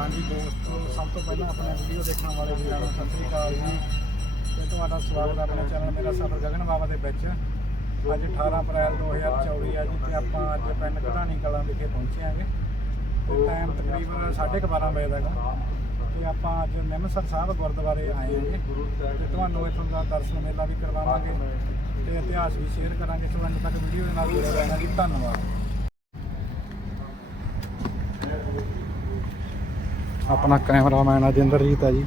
ਹਾਂਜੀ ਦੋਸਤੋ ਸਭ ਤੋਂ ਪਹਿਲਾਂ ਆਪਣੇ ਵੀਡੀਓ ਦੇਖਣ ਵਾਲੇ ਵੀਰਾਂ ਨੂੰ ਸਤਿ ਸ੍ਰੀ ਅਕਾਲ ਜੀ। ਤੇ ਤੁਹਾਡਾ ਸਵਾਗਤ ਹੈ ਆਪਣੇ ਚੈਨਲ ਮੇਰਾ ਸਫਰ ਗਗਨ ਬਾਵਾ ਦੇ ਵਿੱਚ। ਅੱਜ 18 ਅਪ੍ਰੈਲ 2024 ਆ ਜੀ ਤੇ ਆਪਾਂ ਅੱਜ ਪਿੰਡ ਕਢਾਣੀ ਕਲਾਂ ਵਿਖੇ ਪਹੁੰਚੇ ਆਂਗੇ। ਤੇ ਟਾਈਮ ਤਕਰੀਬਨ 12:30 ਵਜੇ ਦਾ ਗਾ ਤੇ ਆਪਾਂ ਅੱਜ ਨਿਮਸਰ ਸਾਹਿਬ ਗੁਰਦੁਆਰੇ ਆਏ ਆਂਗੇ। ਤੇ ਤੁਹਾਨੂੰ ਇੱਥੋਂ ਦਾ ਦਰਸ਼ਨ ਮੇਲਾ ਵੀ ਕਰਵਾਵਾਂਗੇ। ਤੇ ਇਤਿਹਾਸ ਵੀ ਸ਼ੇਅਰ ਕਰਾਂਗੇ। ਸੋ ਅੰਤ ਤੱਕ ਵੀਡੀਓ ਦੇ ਨਾਲ ਜੁੜੇ ਰਹਿਣਾ ਜੀ। ਧੰਨਵਾਦ। ਆਪਣਾ ਕੈਮਰਾਮੈਨ ਅਜਿੰਦਰਜੀਤ ਆ ਜੀ।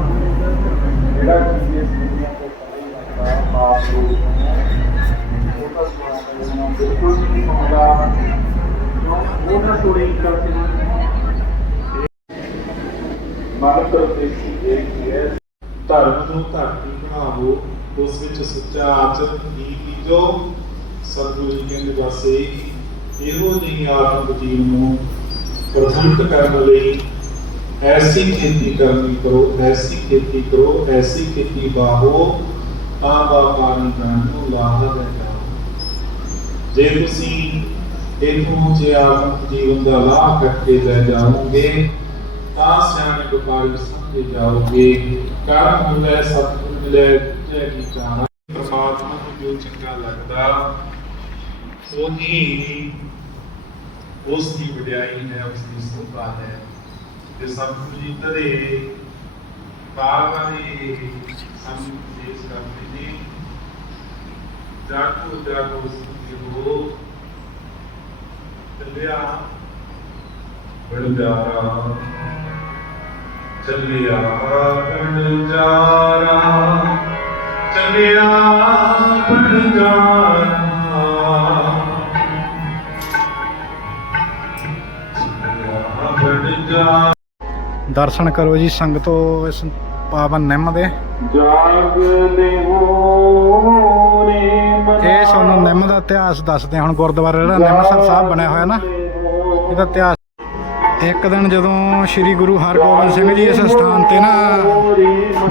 ਜਿਹੜਾ ਕਿ ਇਸ ਦੁਨੀਆ ਤੋਂ ਪਰੇ ਹੁੰਦਾ ਆਪ ਲੋਕ ਨੂੰ ਉਹਦਾ ਸੁਣਾ ਬਿਲਕੁਲ ਨਹੀਂ ਹੁੰਦਾ ਉਹਨਾਂ ਥੋੜੀ ਕਰਕੇ ਮਾਨਵ ਦੇ ਸੀ ਇਹ ਕੀ ਹੈ ਧਰਮ ਨੂੰ ਧਰਤੀ ਬਣਾਵੋ ਉਸ ਵਿੱਚ ਸੱਚਾ ਆਚਰਨ ਹੀ ਕੀਜੋ ਸਤਿਗੁਰੂ ਜੀ ਕਹਿੰਦੇ ਬਸ ਇਹੋ ਜਿਹੀ ਆਤਮ ਜੀਵ ਨੂੰ ਪ੍ਰਫੁੱਲਤ ਕਰਨ ਲਈ ਐਸੀ ਖੇਤੀ ਕਰਨੀ ਕਰੋ ਐਸੀ ਖੇਤੀ ਕਰੋ ਐਸੀ ਖੇਤੀ ਬਾਹੋ ਤਾਂ ਬਾਪਾਰੀ ਨੂੰ ਲਾਹਾ ਦੇ ਜੇ ਤੁਸੀਂ ਇਥੋਂ ਜੇ ਆਤਮ ਜੀਵਨ ਦਾ ਲਾਭ ਕਰਕੇ ਲੈ ਜਾਓਗੇ, ਤਾਂ ਸਿਆਣੇ ਵਪਾਰੀ ਸਮਝ ਜਾਓਗੇ। ਕਰਮ ਮਿਲੇ ਸਤਿਗੁਰ ਮਿਲੇ ਜੈ ਕੀ ਚਾਹਨਾ ਪ੍ਰਮਾਤਮਾ ਨੂੰ ਜੋ ਚੰਗਾ ਲੱਗਦਾ, ਉਹੀ ਉਸ ਦੀ ਵਡਿਆਈ ਹੈ ਉਸ ਦੀ ਸੋਭਾ ਹੈ। ਤੇ ਸਤਿਗੁਰੂ ਜੀ ਕਦੇ ਬਾਰ-ਬਾਰੀ ਸਾਨੂੰ ਉਪਦੇਸ਼ ਕਰਦੇ ਨੇ ਜਾਗੋ ਜਾਗੋ ਸੁਖਿਓ ਚੱਲਿਆ ਬੜਜਾਰਾ ਚੱਲਿਆ ਬੜਜਾਰਾ ਚੱਲਿਆ ਬੜਜਾਰਾ ਦਰਸ਼ਨ ਕਰੋ ਜੀ ਸੰਗਤੋ ਇਸ ਪਾਵਨ ਨਿੰਮ ਦੇ। ਜਾਗਦੇ ਇਹ ਸਾਨੂੰ ਨਿੰਮ ਦਾ ਇਤਿਹਾਸ ਦੱਸਦੇ ਹੁਣ ਗੁਰਦੁਆਰਾ ਜਿਹੜਾ ਨਿੰਮਸਰ ਸਾਹਿਬ ਬਣਿਆ ਹੋਇਆ ਨਾ, ਇਹਦਾ ਇਤਿਹਾਸ। ਇੱਕ ਦਿਨ ਜਦੋਂ ਸ੍ਰੀ ਗੁਰੂ ਹਰਗੋਬਿੰਦ ਸਿੰਘ ਜੀ ਇਸ ਸਥਾਨ ਤੇ ਨਾ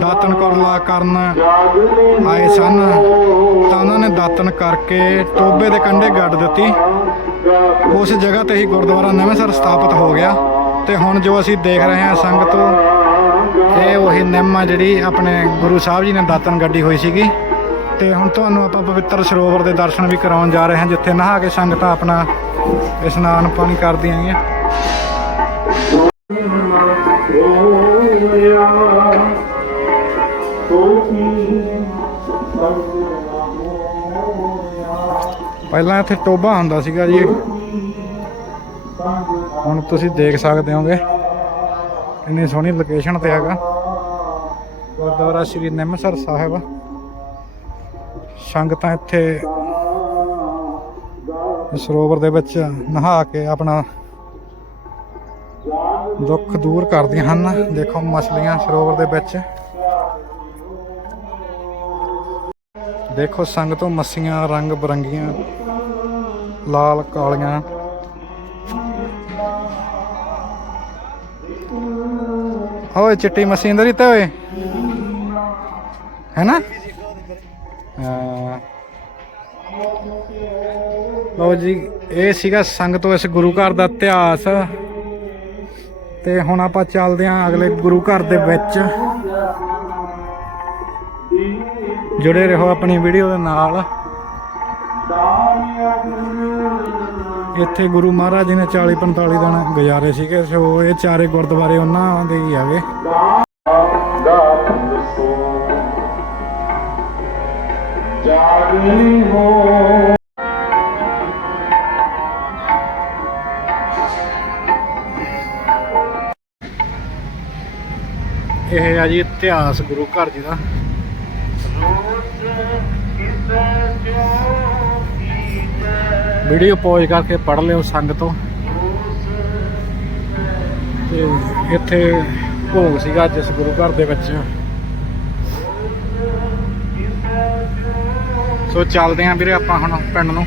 ਦਾਤਨ ਕਰਲਾ ਕਰਨ ਆਏ ਸਨ, ਤਾਂ ਉਹਨਾਂ ਨੇ ਦਾਤਨ ਕਰਕੇ ਟੋਬੇ ਦੇ ਕੰਢੇ ਗੱਡ ਦਿੱਤੀ। ਉਸ ਜਗ੍ਹਾ ਤੇ ਹੀ ਗੁਰਦੁਆਰਾ ਨਿੰਮਸਰ ਸਥਾਪਿਤ ਹੋ ਗਿਆ। ਤੇ ਹੁਣ ਜੋ ਅਸੀਂ ਦੇਖ ਰਹੇ ਹਾਂ ਸੰਗਤੋ ਇਹ ਉਹੀ ਨਿੰਮ ਆ ਜਿਹੜੀ ਆਪਣੇ ਗੁਰੂ ਸਾਹਿਬ ਜੀ ਨੇ ਦਾਤਨ ਗੱਡੀ ਹੋਈ ਸੀਗੀ। ਤੇ ਹੁਣ ਤੁਹਾਨੂੰ ਆਪਾਂ ਪਵਿੱਤਰ ਸਰੋਵਰ ਦੇ ਦਰਸ਼ਨ ਵੀ ਕਰਾਉਣ ਜਾ ਰਹੇ ਹਾਂ, ਜਿੱਥੇ ਨਹਾ ਕੇ ਸੰਗਤਾਂ ਆਪਣਾ ਇਸ਼ਨਾਨ ਪਾਣੀ ਕਰਦੀਆਂ ਹੈਗੀਆਂ ਪਹਿਲਾਂ ਇੱਥੇ ਟੋਬਾ ਹੁੰਦਾ ਸੀਗਾ ਜੀ। ਹੁਣ ਤੁਸੀਂ ਦੇਖ ਸਕਦੇ ਹੋਗੇ। ਇੰਨੀ ਸੋਹਣੀ ਲੋਕੇਸ਼ਨ ਤੇ ਹੈਗਾ। ਗੁਰਦੁਆਰਾ ਸ੍ਰੀ ਨਿੰਮਸਰ ਸਾਹਿਬ। ਸੰਗਤਾਂ ਇੱਥੇ ਸਰੋਵਰ ਦੇ ਵਿੱਚ ਨਹਾ ਕੇ ਆਪਣਾ ਦੁੱਖ ਦੂਰ ਕਰਦੀਆਂ ਹਨ। ਦੇਖੋ ਮਛਲੀਆਂ ਸਰੋਵਰ ਦੇ ਵਿੱਚ। ਦੇਖੋ ਸੰਗਤੋਂ ਮੱਸੀਆਂ ਰੰਗ ਬਰੰਗੀਆਂ ਲਾਲ, ਕਾਲੀਆਂ। ਹੋਏ ਚਿੱਟੀ ਮੱਸੀ ਅੰਦਰ ਹੀ ਤੇ ਓਏ ਹੈ। ਨਾ ਹਾਂ ਜੀ, ਇਹ ਸੀਗਾ ਸੰਗਤੋਂ ਇਸ ਗੁਰੂ ਘਰ ਦਾ ਇਤਿਹਾਸ। ਤੇ ਹੁਣ ਆਪਾਂ ਚੱਲਦੇ ਆਂ ਅਗਲੇ ਗੁਰੂ ਘਰ ਦੇ ਵਿੱਚ। ਜੁੜੇ ਰਹੋ ਆਪਣੀ ਵੀਡੀਓ ਦੇ ਨਾਲ। ਇੱਥੇ ਗੁਰੂ ਮਹਾਰਾਜ ਜੀ ਨੇ 40 45 ਦਿਨ ਗੁਜ਼ਾਰੇ ਸੀਗੇ ਸੋ ਇਹ ਚਾਰੇ ਗੁਰਦੁਆਰੇ ਉਹਨਾਂ ਦੇ ਹੀ ਆਗੇ ਦਾਤ ਜਾਗਨੀ ਹੋ ਇਹ ਆ ਜੀ ਇਤਿਹਾਸ ਗੁਰੂ ਘਰ ਜੀ ਦਾ। ਵੀਡੀਓ ਪੌਜ਼ ਕਰਕੇ ਪੜ ਲਿਓ ਸੰਗ ਤੋਂ। ਤੇ ਇੱਥੇ ਭੋਗ ਸੀਗਾ ਜਿਸ ਗੁਰੂ ਘਰ ਦੇ ਵਿੱਚ। ਸੋ ਚੱਲਦੇ ਆਂ ਵੀਰੇ ਆਪਾਂ ਹੁਣ ਪਿੰਡ ਨੂੰ।